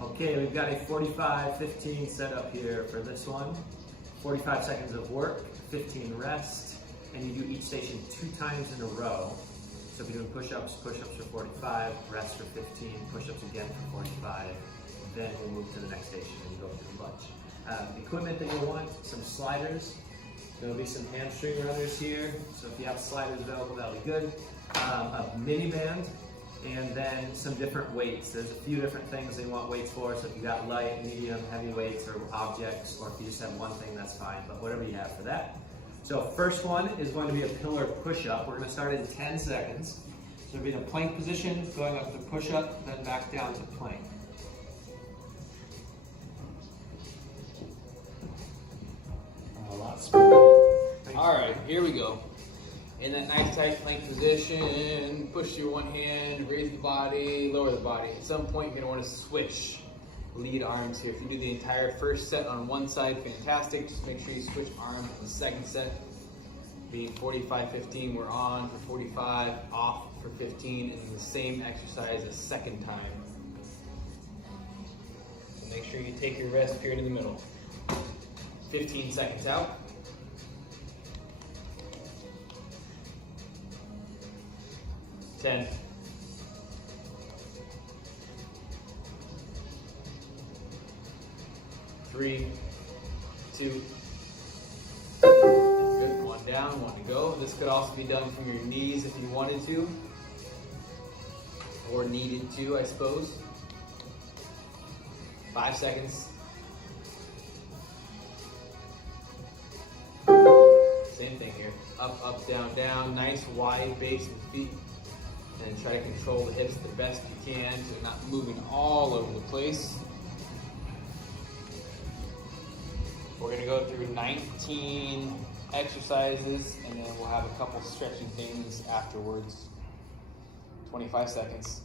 Okay, we've got a 45-15 setup here for this one. 45 seconds of work, 15 rest, and you do each station 2 times in a row. So if you're doing push-ups for 45, rest for 15, push-ups again for 45, then we'll move to the next station and go through lunge. Equipment that you'll want, some sliders. There'll be some hamstring runners here, so if you have sliders available, that'll be good. A mini band, and then some different weights. There's a few different things they want weights for, so if you got light, medium, heavy weights, or objects, or if you just have one thing, that's fine, but whatever you have for that. So first one is going to be a pillar push-up. We're going to start in 10 seconds. So we'll be in a plank position, going up to push-up, then back down to plank. All right, here we go. In that nice tight plank position, push your one hand, raise the body, lower the body. At some point, you're gonna wanna swish lead arms here. If you do the entire first set on one side, fantastic. Just make sure you switch arms on the second set. Being 45-15, we're on for 45, off for 15, and the same exercise a second time. So make sure you take your rest period in the middle. 15 seconds out. 10. 3, 2. Good. One down, one to go. This could also be done from your knees if you wanted to, or needed to, I suppose. 5 seconds. Same thing here. Up, up, down, down. Nice wide base of the feet. And try to control the hips the best you can so they're not moving all over the place. We're going to go through 19 exercises and then we'll have a couple stretching things afterwards. 25 seconds.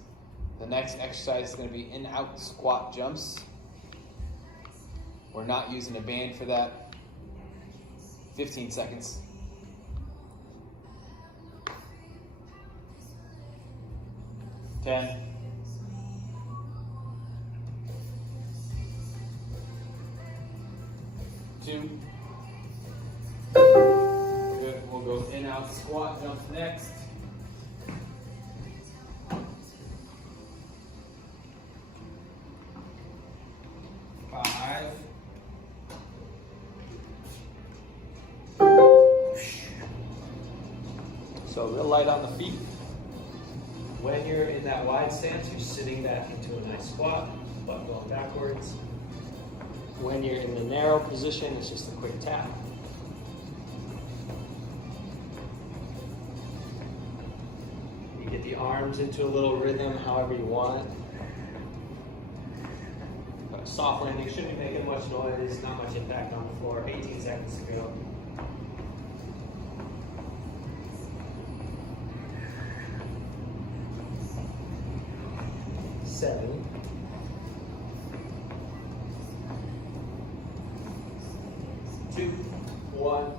The next exercise is going to be in-out squat jumps. We're not using a band for that. 15 seconds. 10. 2. Good. We'll go in out squat jumps next. 5. So real light on the feet. When you're in that wide stance, you're sitting back into a nice squat, butt going backwards. When you're in the narrow position, it's just a quick tap. You get the arms into a little rhythm however you want. But soft landing, shouldn't be making much noise, not much impact on the floor. 18 seconds to go. 7. 2, 1.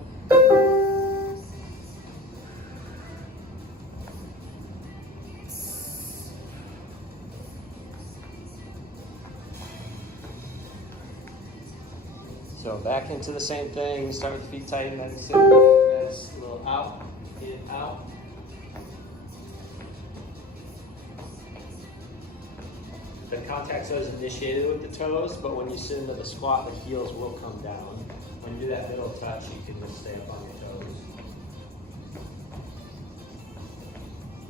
So back into the same thing. Start with the feet tight and then sit. Rest, a little out, in, out. The contact toe is initiated with the toes, but when you sit into the squat, the heels will come down. When you do that middle touch, you can just stay up on your toes.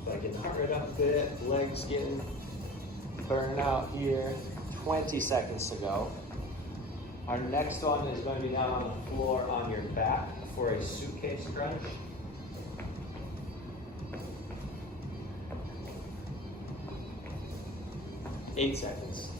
So I get the heart rate up a bit, legs getting burned out here. 20 seconds to go. Our next one is going to be down on the floor on your back for a suitcase crunch. 8 seconds.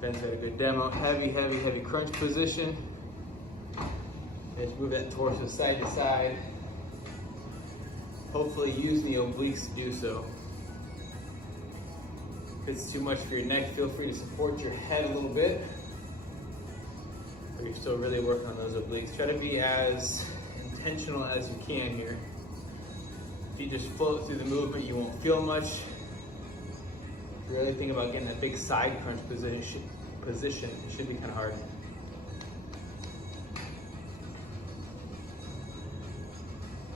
Ben's got a good demo. Heavy, heavy, heavy crunch position. And just move that torso side to side. Hopefully using the obliques to do so. If it's too much for your neck, feel free to support your head a little bit. But you're still really working on those obliques. Try to be as intentional as you can here. If you just float through the movement, you won't feel much. If you really think about getting that big side crunch position, it should be kind of hard.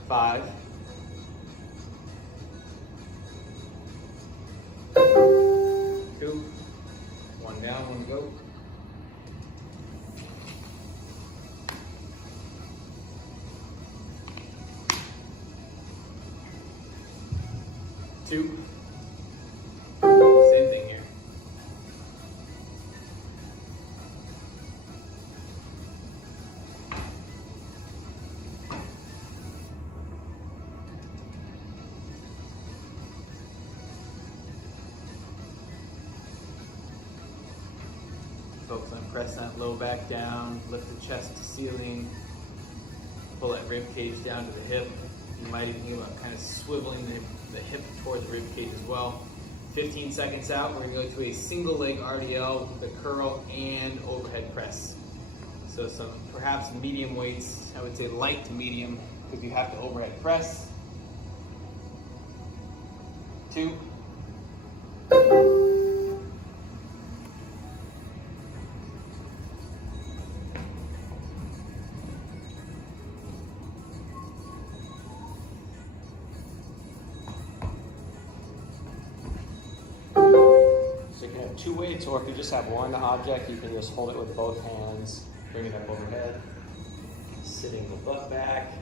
Five. 2. 1 down, 1 to go. 2. Same thing here. Focus on pressing that low back down, lift the chest to ceiling, pull that rib cage down to the hip. You might even think about kind of swiveling the hip towards the rib cage as well. 15 seconds out, we're gonna go to a single leg RDL with a curl and overhead press. So some perhaps medium weights, I would say light to medium, because you have to overhead press. 2. So you can have 2 weights, or if you just have one object, you can just hold it with both hands, bring it up overhead, sitting the butt back.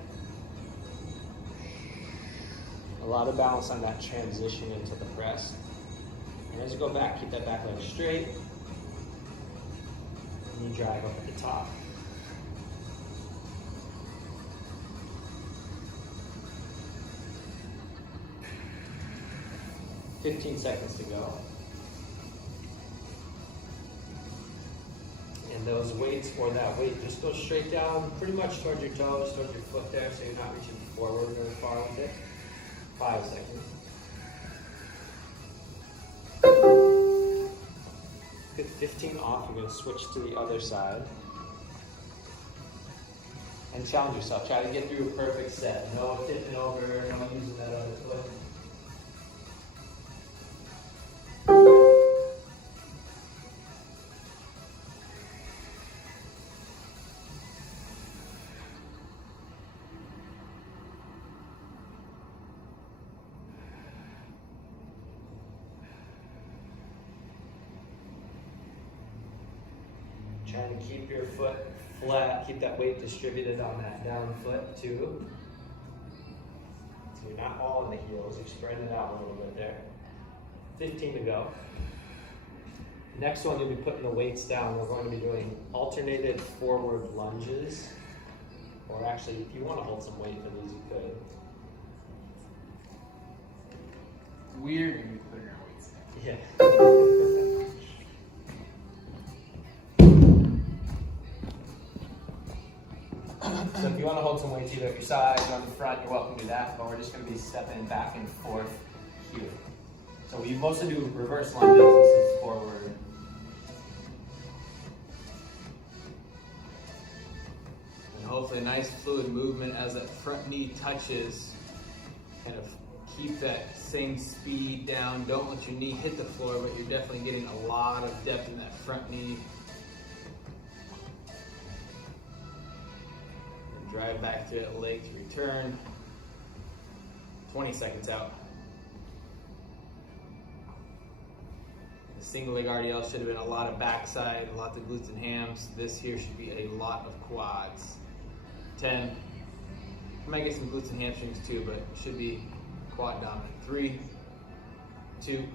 A lot of balance on that transition into the press. And as you go back, keep that back leg straight. And you drive up at the top. $15 seconds to go. And those weights, or that weight, just go straight down, pretty much towards your toes, towards your foot there, so you're not reaching forward very far with it. 5 seconds. Get 15 off, you're going to switch to the other side. And challenge yourself. Try to get through a perfect set. No tipping over, no using that other foot. Trying to keep your foot flat, keep that weight distributed on that down foot too. So you're not all in the heels, you're spreading it out a little bit there. 15 to go. Next one, you'll be putting the weights down. We're going to be doing alternated forward lunges. Or actually, if you want to hold some weight for these, you could. Weird when you put your weights down. Yeah. So if you want to hold some weights either at your side or on the front, you're welcome to do that, but we're just going to be stepping back and forth here. So we mostly do reverse lunges, this is forward. And hopefully a nice fluid movement as that front knee touches. Kind of keep that same speed down. Don't let your knee hit the floor, but you're definitely getting a lot of depth in that front knee. Drive back to that leg to return. 20 seconds out. The single leg RDL should have been a lot of backside, a lot of glutes and hams. This here should be a lot of quads. 10. You might get some glutes and hamstrings too, but it should be quad dominant. 3, 2,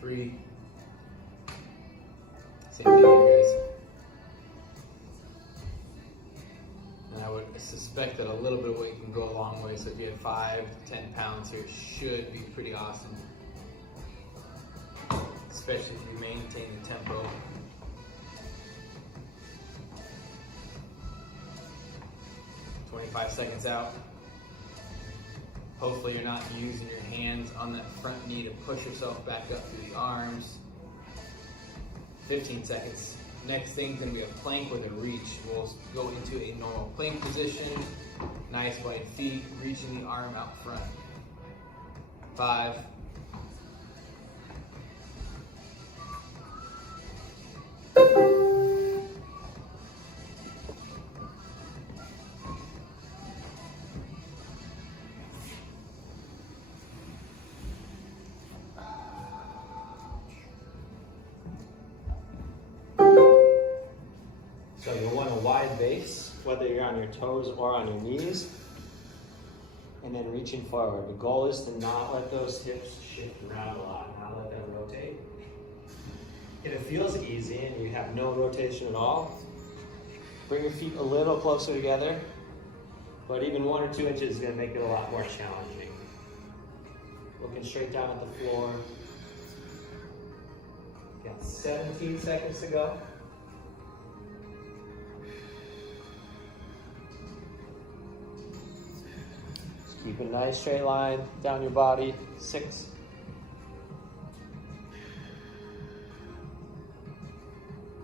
3. Same thing here, guys. And I would suspect that a little bit of weight can go a long way. So if you you have 5 to 10 pounds here, should be pretty awesome. Especially if you maintain the tempo. $25 out. Hopefully you're not using your hands on that front knee to push yourself back up through the arms. 15 seconds. Next thing's gonna be a plank with a reach. We'll go into a normal plank position. Nice wide feet, reaching the arm out front. 5. So you'll want a wide base, whether you're on your toes or on your knees, and then reaching forward. The goal is to not let those hips shift around a lot, not let them rotate. If it feels easy and you have no rotation at all, bring your feet a little closer together, but even 1 or 2 inches is going to make it a lot more challenging. Looking straight down at the floor. Got 17 seconds to go. Keep a nice straight line down your body. 6.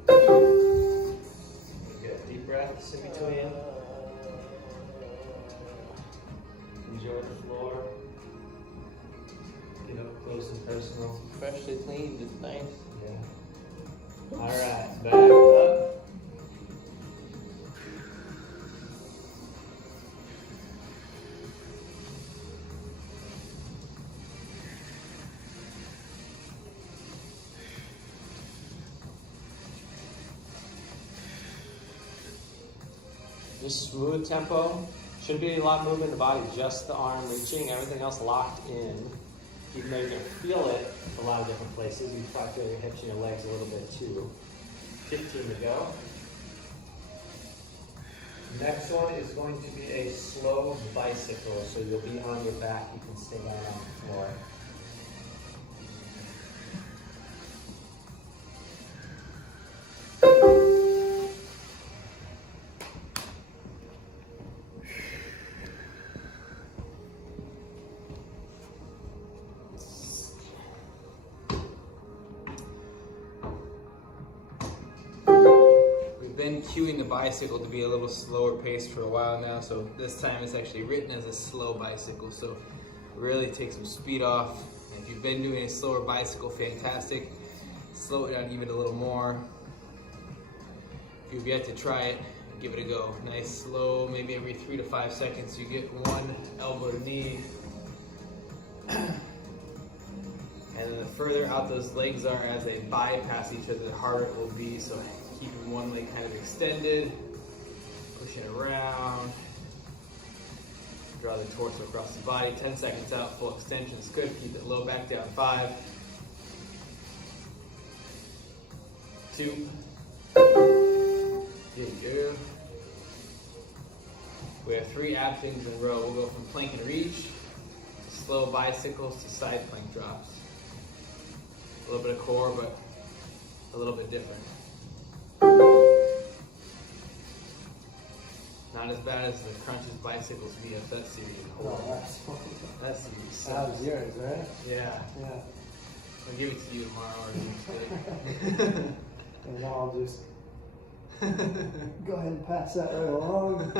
Good. Deep breaths in between. Enjoy the floor. Get up close and personal. Freshly cleaned, it's nice. Yeah. All right, back up. Just smooth tempo. Shouldn't be a lot of movement in the body, just the arm reaching, everything else locked in. Even though you're going to feel it a lot of different places, you probably feel your hips and your legs a little bit too. 15 to go. Next one is going to be a slow bicycle. So you'll be on your back, you can stay down on the floor. Been cueing the bicycle to be a little slower paced for a while now, so this time it's actually written as a slow bicycle, so really take some speed off. If you've been doing a slower bicycle, fantastic. Slow it down even a little more. If you've yet to try it, give it a go. Nice, slow, maybe every 3 to 5 seconds you get one elbow to knee. And then the further out those legs are as they bypass each other, the harder it will be. So keeping one leg kind of extended, pushing around, draw the torso across the body. 10 seconds out, full extension is good. Keep it low, back down. 5, 2, there you go. We have 3 ab swings in a row. We'll go from plank and reach to slow bicycles to side plank drops. A little bit of core, but a little bit different. Not as bad as the Crunches Bicycles VF. That series is horrible. That series sucks. That was yours, right? Yeah. Yeah. I'll give it to you tomorrow or the next day. And now I'll just go ahead and pass that right along.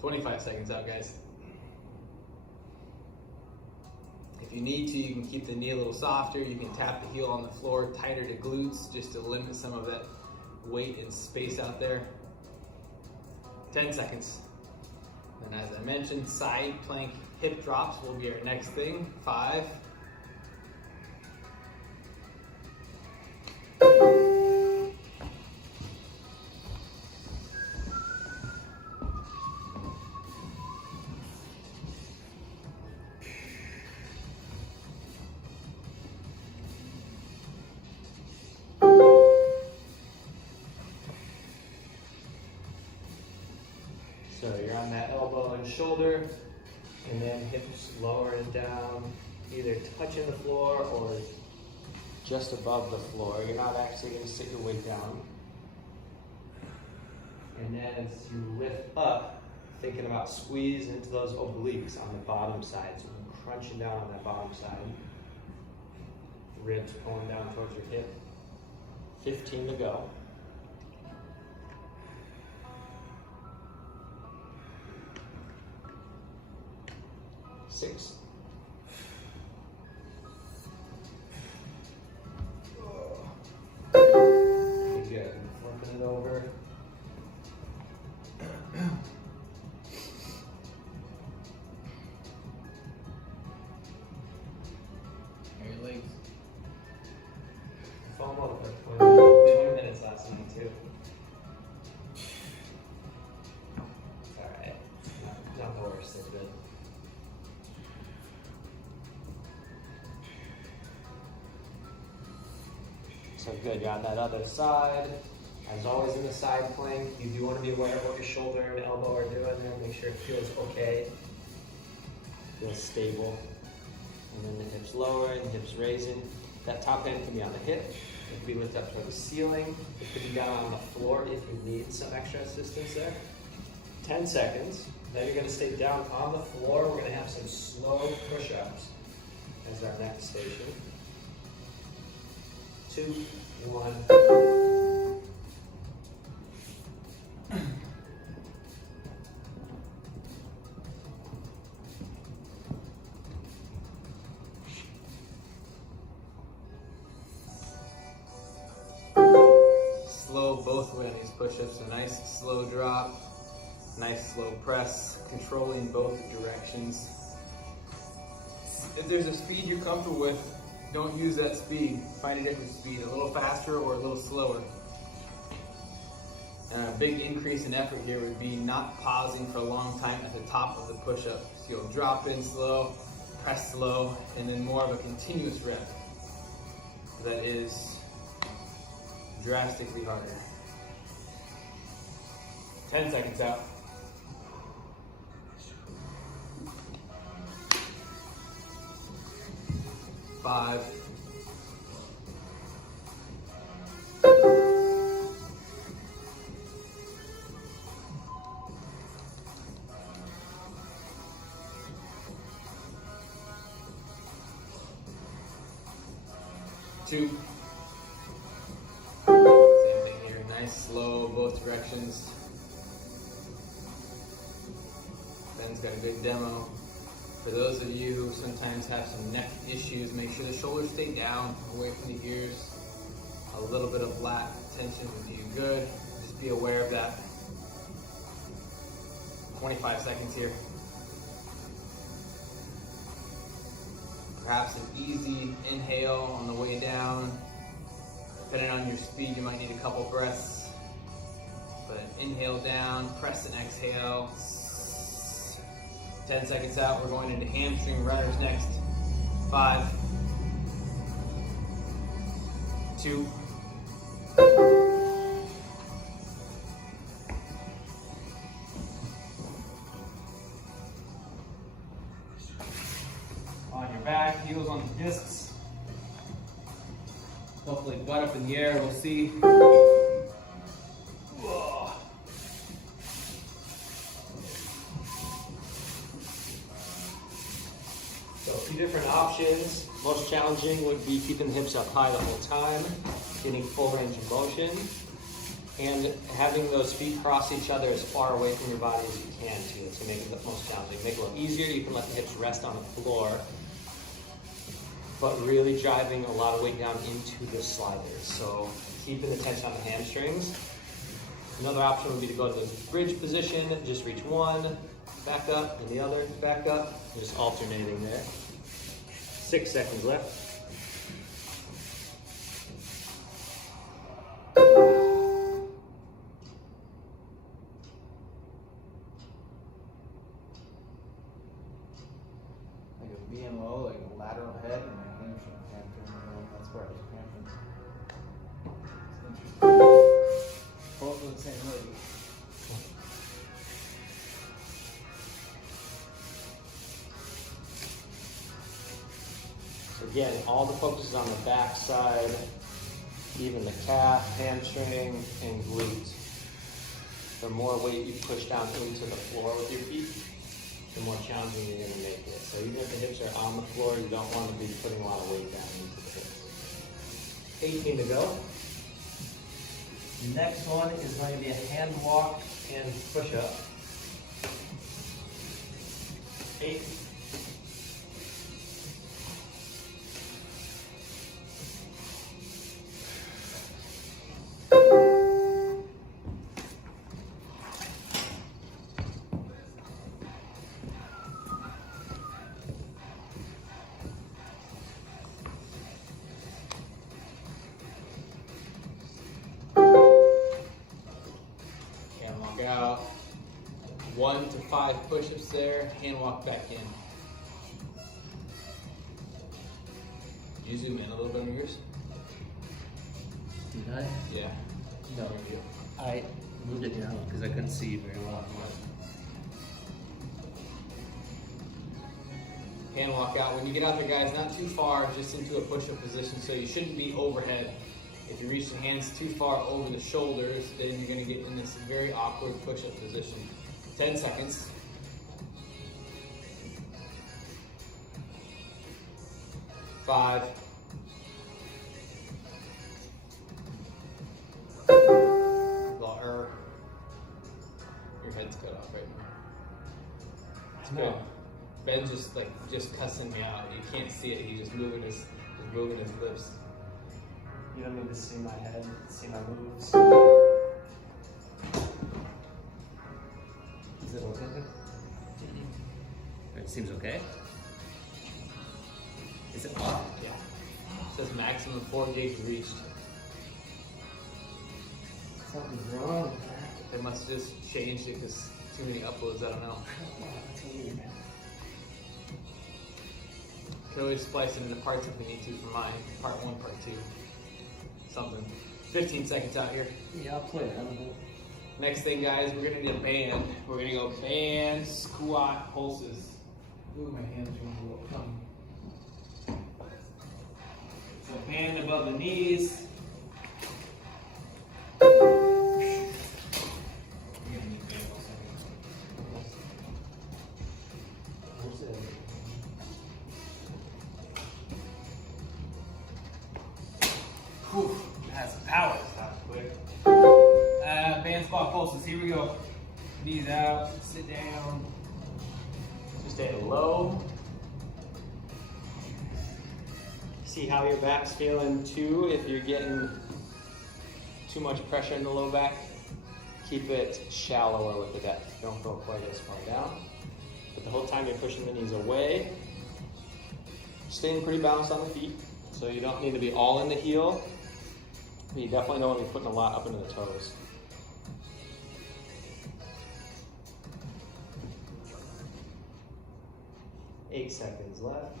25 seconds out, guys. If you need to, you can keep the knee a little softer. You can tap the heel on the floor, tighter to glutes, just to limit some of that weight and space out there. 10 seconds. And as I mentioned, side plank hip drops will be our next thing. 5, 'Elbow and shoulder, and then hips lower and down, either touching the floor or just above the floor. You're not actually going to sit your weight down. And then as you lift up, thinking about squeezing into those obliques on the bottom side. So crunching down on that bottom side. Ribs pulling down towards your hip. 15 to go. 6. Pretty good. Flipping it over. Your legs. Foam over. 20 minutes last night too. It's alright. Not the worst, it's good. So good, you're on that other side. As always in the side plank, you do want to be aware of what your shoulder and elbow are doing there. Make sure it feels okay. Feels stable. And then the hips lower and hips raising. That top hand can be on the hip. It can be lifted up toward the ceiling. It could be down on the floor if you need some extra assistance there. 10 seconds. Then you're going to stay down on the floor. We're going to have some slow push-ups as our next station. 2, 1. Slow both way on these push-ups. A nice slow drop, nice slow press, controlling both directions. If there's a speed you're comfortable with, don't use that speed. Find a different speed, a little faster or a little slower. And a big increase in effort here would be not pausing for a long time at the top of the push-up. So you'll drop in slow, press slow, and then more of a continuous rep that is drastically harder. 10 seconds out. 5. 2. Same thing here. Nice, slow, both directions. Ben's got a good demo. For those of you who sometimes have some neck issues, make sure the shoulders stay down, away from the ears. A little bit of lat tension would do you good. Just be aware of that. 25 seconds here. Perhaps an easy inhale on the way down. Depending on your speed, you might need a couple breaths. But inhale down, press and exhale. 10 seconds out, we're going into hamstring runners next. 5, 2, on your back, heels on the discs. Hopefully butt up in the air, we'll see. So a few different options. Most challenging would be keeping the hips up high the whole time, getting full range of motion, and having those feet cross each other as far away from your body as you can too. It's gonna make it the most challenging. Make it a little easier. You can let the hips rest on the floor, but really driving a lot of weight down into the sliders. So keeping the tension on the hamstrings. Another option would be to go to the bridge position, just reach one, back up, and the other, back up, just alternating there. 6 seconds left. Like a BMO, like a lateral head, and my hamstring. That's where I was cramping. It's interesting. Both of the same leg. Again, all the focus is on the back side, even the calf, hamstring, and glute. The more weight you push down into the floor with your feet, the more challenging you're going to make it. So even if the hips are on the floor, you don't want to be putting a lot of weight down into the hips. 18 to go. Next one is going to be a hand walk and push up. 8. Out 1 to 5 push-ups there, hand walk back in. Did you zoom in a little bit on yours? Did I? Yeah. No. I moved it down because I couldn't see you very well. Hand walk out. When you get out there, guys, not too far, just into a push-up position, so you shouldn't be overhead. If you reach the hands too far over the shoulders, then you're going to get in this very awkward push-up position. 10 seconds. 5. Your head's cut off right now. It's good. Ben's just cussing me out. You can't see it. He's just moving his lips. You don't need to see my head, see my moves. Is it okay? It seems okay. Is it off? Yeah. It says maximum 4 gauge reached. Something's wrong. They must have just changed it because too many uploads, I don't know. That's weird, man. Can always splice it into parts if we need to for mine. Part 1, part 2. Something. 15 seconds out here. Yeah, I'll play it. I don't know. Next thing, guys, we're gonna need a band. We're gonna go band squat pulses. Ooh, my hands are a little funny. So band above the knees. Whew, has some power. That was quick. Band squat pulses. Here we go. Knees out. Sit down. Just stay low. See how your back's feeling too. If you're getting too much pressure in the low back, keep it shallower with the depth. Don't go quite as far down. But the whole time you're pushing the knees away, staying pretty balanced on the feet. So you don't need to be all in the heel. But you definitely don't want to be putting a lot up into the toes. Eight seconds left.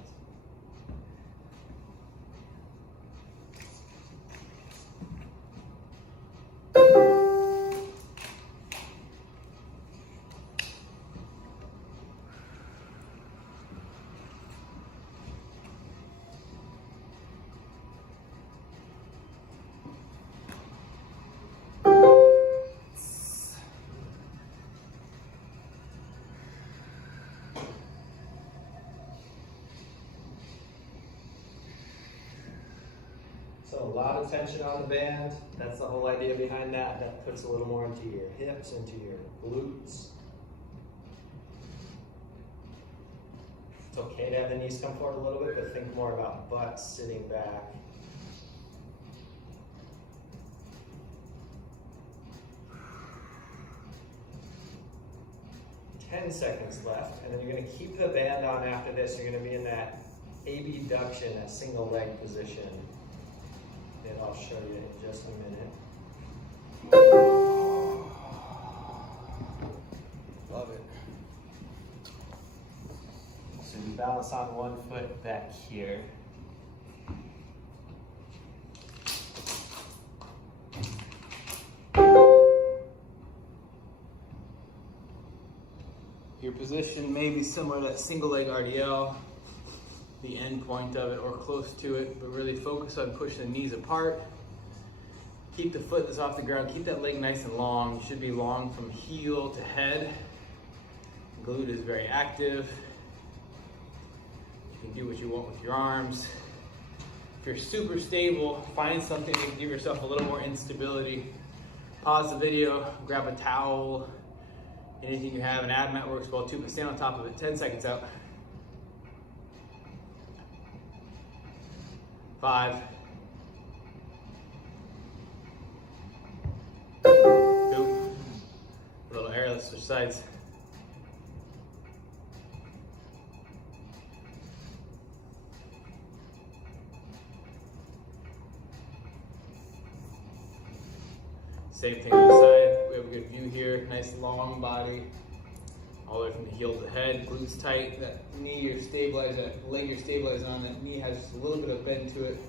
So a lot of tension on the band. That's the whole idea behind that. That puts a little more into your hips, into your glutes. It's okay to have the knees come forward a little bit, but think more about butt sitting back. Ten seconds left, and then you're going to keep the band on after this. You're going to be in that abduction, that single leg position. And I'll show you in just a minute. Love it. So you balance on one foot back here. Your position may be similar to that single leg RDL. the end point of it or close to it, but really focus on pushing the knees apart. Keep the foot that's off the ground, keep that leg nice and long. You should be long from heel to head. Glute is very active. You can do what you want with your arms. If you're super stable, find something to give yourself a little more instability. Pause the video, grab a towel, anything you have, an ab mat works well too, but stand on top of it. 10 seconds out. 5. 2. A little airless, switch sides. Same thing on the side. We have a good view here. Nice long body. All the way from the heel to the head. Glutes tight. That knee you're stabilized, that leg you're stabilized on, that knee has just a little bit of bend to it.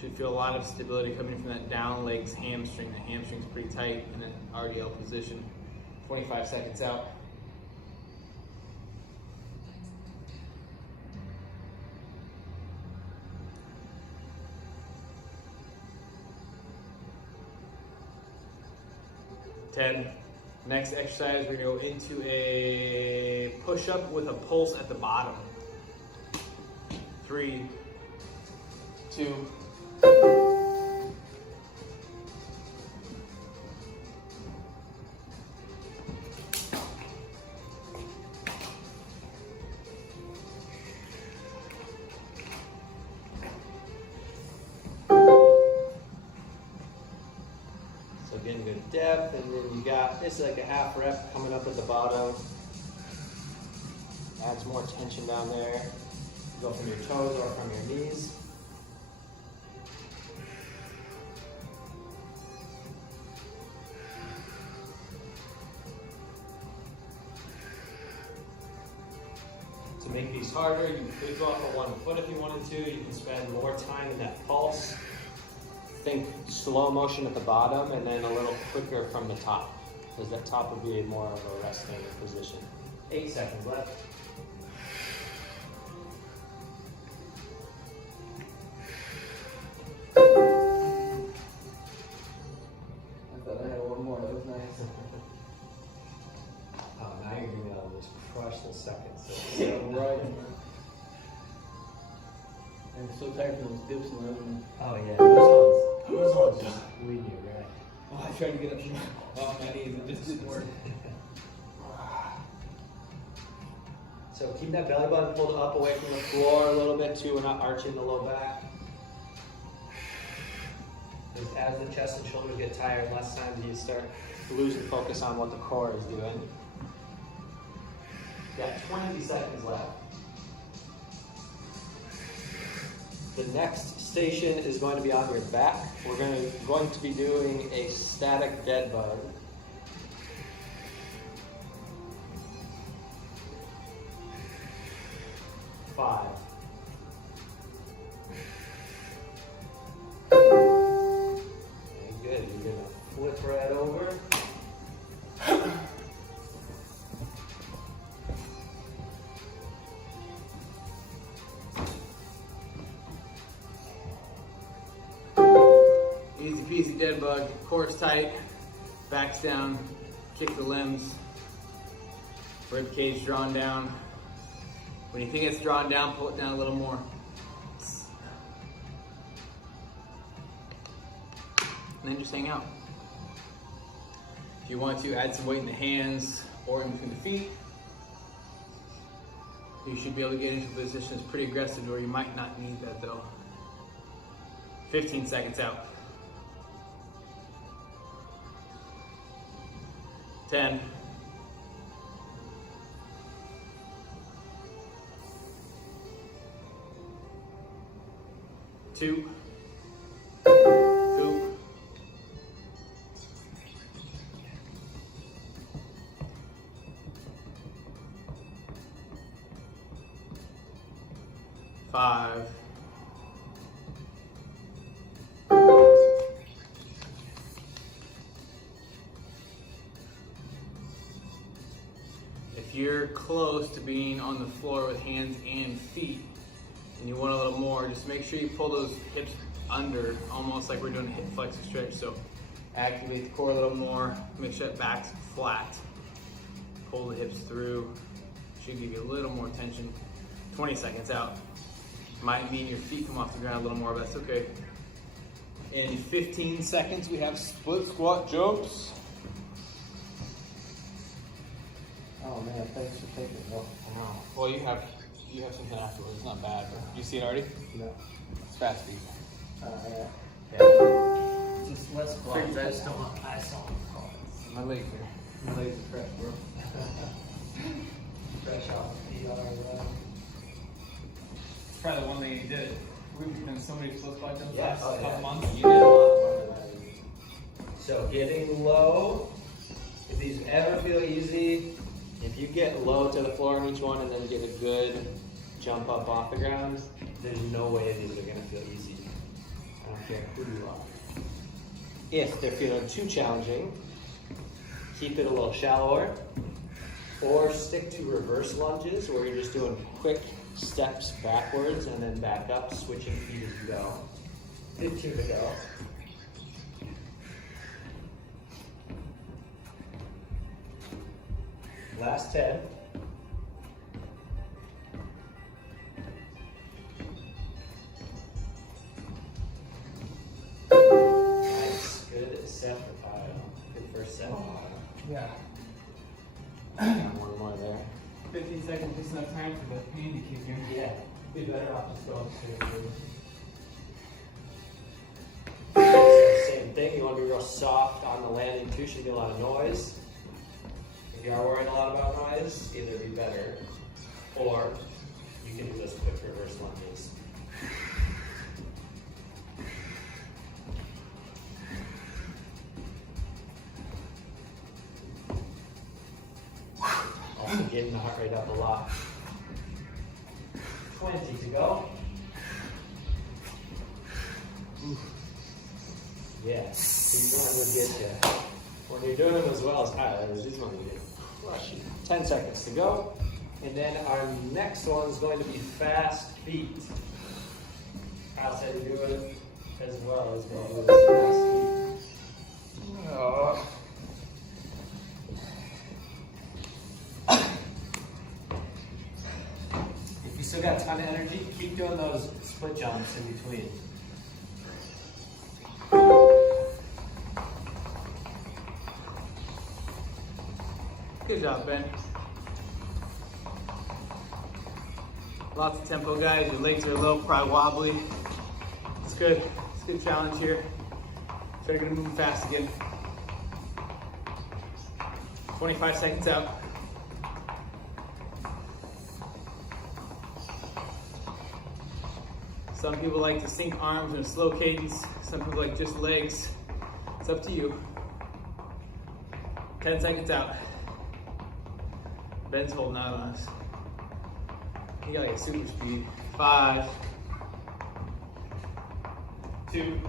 Should feel a lot of stability coming from that down leg's hamstring. The hamstring's pretty tight in an RDL position. 25 seconds out. Next exercise, we're gonna go into a push-up with a pulse at the bottom. 3, 2. Getting good depth, and then you got this is like a half rep coming up at the bottom. Adds more tension down there. Go from your toes or from your knees. To make these harder, you could go off of one foot if you wanted to. You can spend more time in that pulse. Think slow motion at the bottom and then a little quicker from the top, because that top would be more of a resting position. 8 seconds left. I thought I had one more. That was nice. Oh, now you're gonna be able to just crush the second. Yeah, right. I'm so tired from those dips and everything. Oh yeah, those ones just leave you right. Oh, I tried to get up off my knees. It just didn't work. So keep that belly button pulled up away from the floor a little bit too. We're not arching the low back. Because as the chest and shoulders get tired, less times you start losing focus on what the core is doing. Got 20 seconds left. The next station is going to be on your back. We're going to be doing a static dead bug. 5. Okay, good. You're gonna flip right over. Easy peasy dead bug. Core's tight, back's down, kick the limbs, rib cage drawn down. When you think it's drawn down, pull it down a little more. And then just hang out. If you want to, add some weight in the hands or in between the feet. You should be able to get into a position that's pretty aggressive, or you might not need that though. 15 seconds out. 10. 2. 2. 5. If If you're close to being on the floor with hands and feet, and you want a little more, just make sure you pull those hips under, almost like we're doing a hip flexor stretch. So activate the core a little more, make sure that back's flat. Pull the hips through, should give you a little more tension. 20 seconds out. Might mean your feet come off the ground a little more, but that's okay. In 15 seconds, we have split squat jumps. Oh man, thanks for taking it. Oh, wow. Well, you have something afterwards. It's not bad. Do you see it already? No. It's fast feet. Yeah. Yeah. Just let's go. I just don't want My legs are fresh, bro. Fresh off the ER. It's probably the one thing you did. We've done so many split squat jumps Yeah. last Oh, couple yeah. months. You did a lot more than I did. So getting low. If these ever feel easy, if you get low to the floor on each one and then get a good jump up off the ground, there's no way these are gonna feel easy. I don't care who you are. If they're feeling too challenging, keep it a little shallower, or stick to reverse lunges where you're just doing quick steps backwards and then back up, switching feet as you go. 15 to go. Last 10. Nice. Good set for Kyle. Good first set. Yeah. One more there. 15 seconds, just enough time for the pain to kick in. Yeah. Be better off just going straight Same thing. You want to be real soft on the landing too. Should be a lot of noise. If you are worrying a lot about noise, either be better, or you can do those quick reverse lunges. Also getting the heart rate up a lot. 20 to go. Yeah, these ones would get you. When you're doing them as well as Tyler, these ones would crush you. 10 seconds to go. And then our next one is going to be fast feet. Kyle said to do it as well as well as fast feet. Oh. If you still got a ton of energy, keep doing those split jumps in between. Good job, Ben. Lots of tempo, guys. Your legs are low, probably wobbly. It's good. It's a good challenge here. So you're gonna move fast again. 25 seconds out. Some people like to sink arms in a slow cadence. Some people like just legs. It's up to you. 10 seconds out. Ben's holding out on us. He got like a super speed. 5, 2.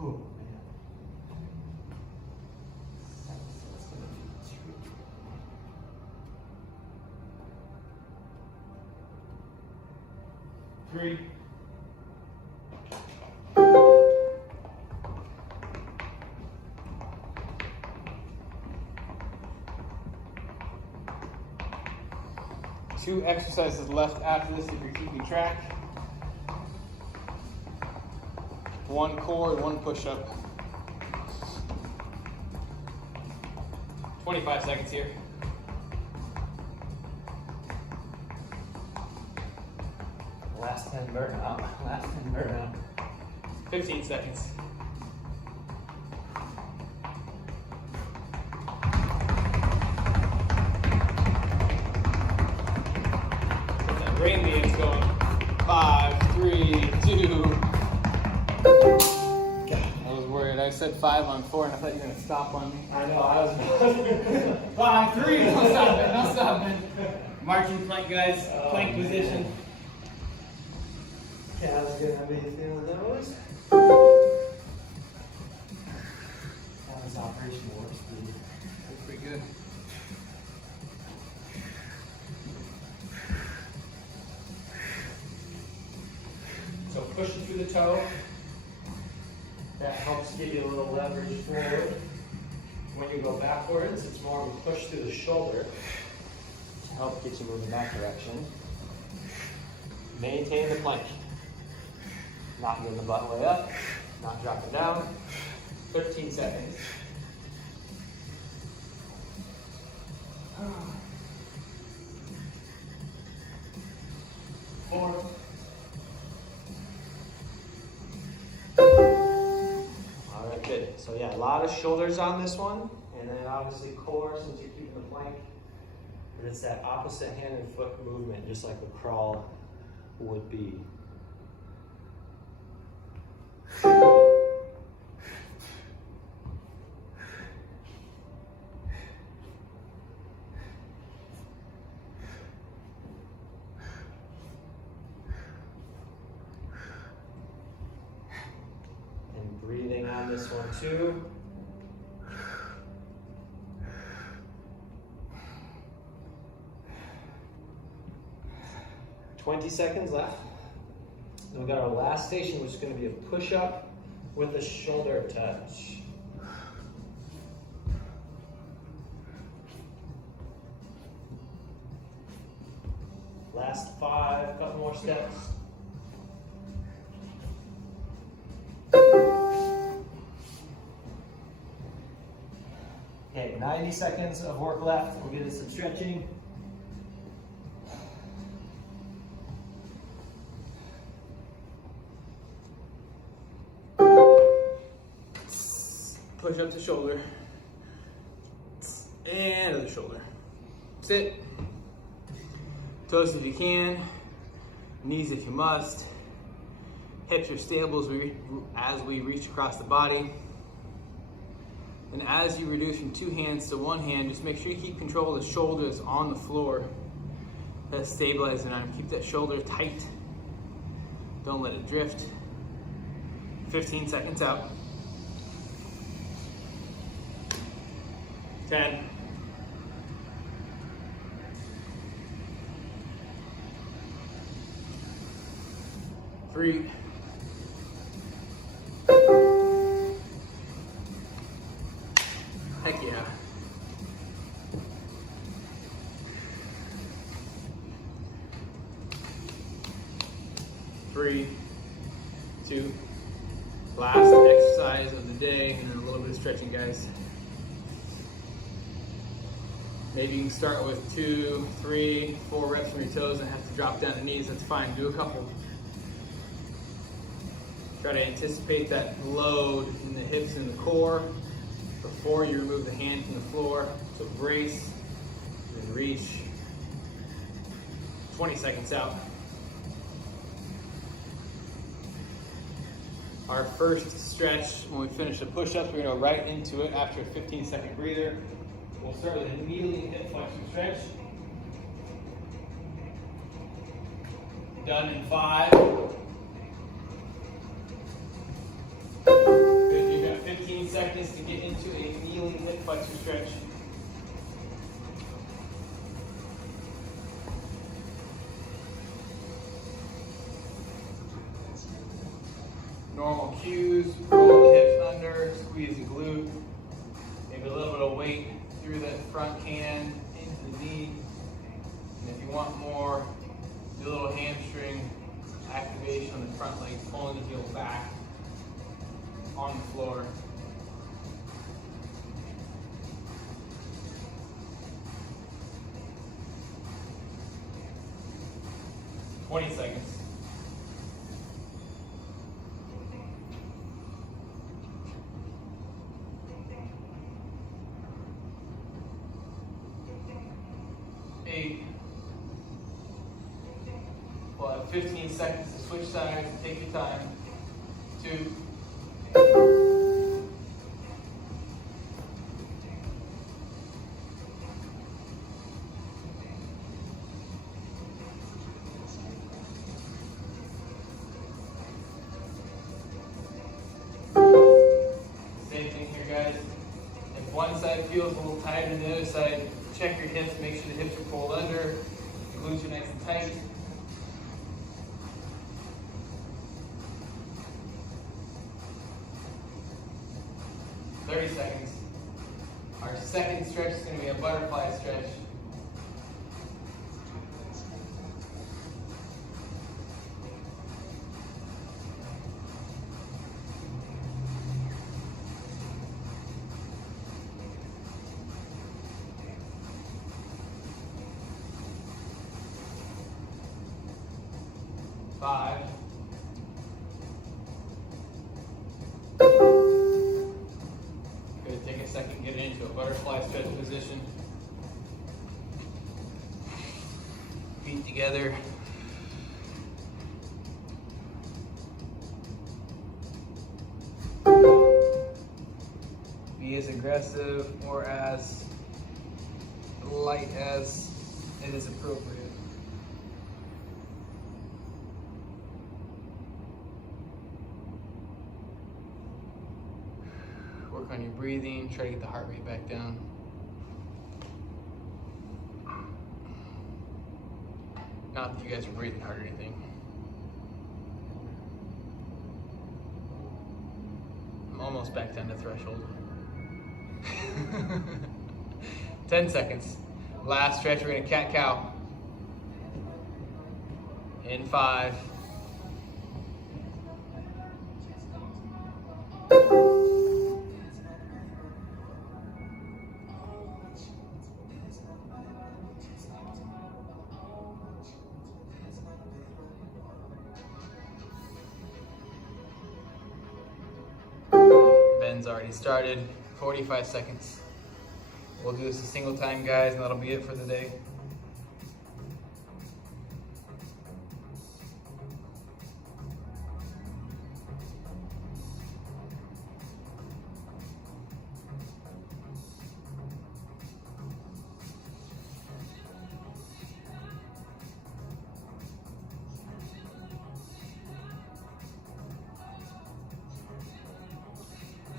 Ooh, 3. 2 exercises left after this if you're keeping track. 1 core, 1 push-up. 25 seconds here. Last 10 burnout. Last 10 burnout. 15 seconds. Get that rain dance going. 5, 3, 2. I was worried. I said 5 on 4 and I thought you were going to stop on me. I know, I was 5, 3. Don't stop it. Don't stop it. Marching plank, guys. Plank position. Cal's gonna be feeling those. That was Operation Warp Speed. That's pretty good. toe. That helps give you a little leverage forward. When you go backwards, it's more of a push through the shoulder to help get you moving that direction. Maintain the plank. Not getting the butt way up, not dropping down. 13 seconds. 4. All right, good. So yeah, a lot of shoulders on this one, and then obviously core since you're keeping the plank. But it's that opposite hand and foot movement, just like a crawl would be. And breathing on this one too. "20 seconds left. Then we got our last station, which is going to be a push-up with a shoulder touch. Last 5, couple more steps. Okay, 90 seconds of work left. We'll get into some stretching. Push up the shoulder. And other shoulder. Sit. Toes if you can. Knees if you must. Hips are stable as we reach across the body. And as you reduce from 2 hands to 1 hand, just make sure you keep control of the shoulders on the floor. That's stabilizing arm. Keep that shoulder tight. Don't let it drift. 15 seconds out. 10. 3. 3, 2. Last exercise of the day, and then a little bit of stretching, guys. Maybe you can start with 2, 3, 4 reps from your toes and have to drop down the knees. That's fine. Do a couple. Try to anticipate that load in the hips and the core before you remove the hand from the floor. So brace and reach. 20 seconds out. Our first stretch, when we finish the push-ups, we're gonna go right into it after a 15-second breather. We'll start with a kneeling hip flexion stretch. Done in 5. Good, you've got 15 seconds to get into a kneeling hip flexor stretch. Normal cues, roll the hips under, squeeze the glute, maybe a little bit of weight through that front hand into the knee. And if you want more, do a little hamstring activation on the front leg, pulling the heel back on the floor. "20 seconds. 8. We'll have 15 seconds to switch sides and take your time. 2. 'Same thing here, guys. If one side feels a little tighter than the other side, check your hips, make sure the hips are pulled under, the glutes are nice and tight. Our second stretch is going to be a butterfly stretch. Five. Good, take a second, get into a butterfly stretch position. Feet together. Be as aggressive or as light as it is appropriate. Work on your breathing, try to get the heart rate back down. Not that you guys are breathing hard or anything. I'm almost back down to threshold. 10 seconds. Last stretch, we're gonna cat-cow. In 5. Ben's already started. 45 seconds. We'll do this a single time, guys, and that'll be it for the day.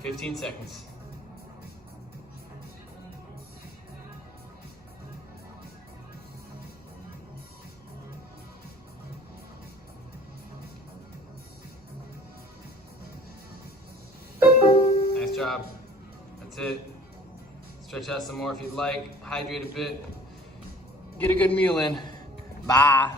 $15 seconds. Nice job. That's it. Stretch out some more if you'd like. Hydrate a bit. Get a good meal in. Bye.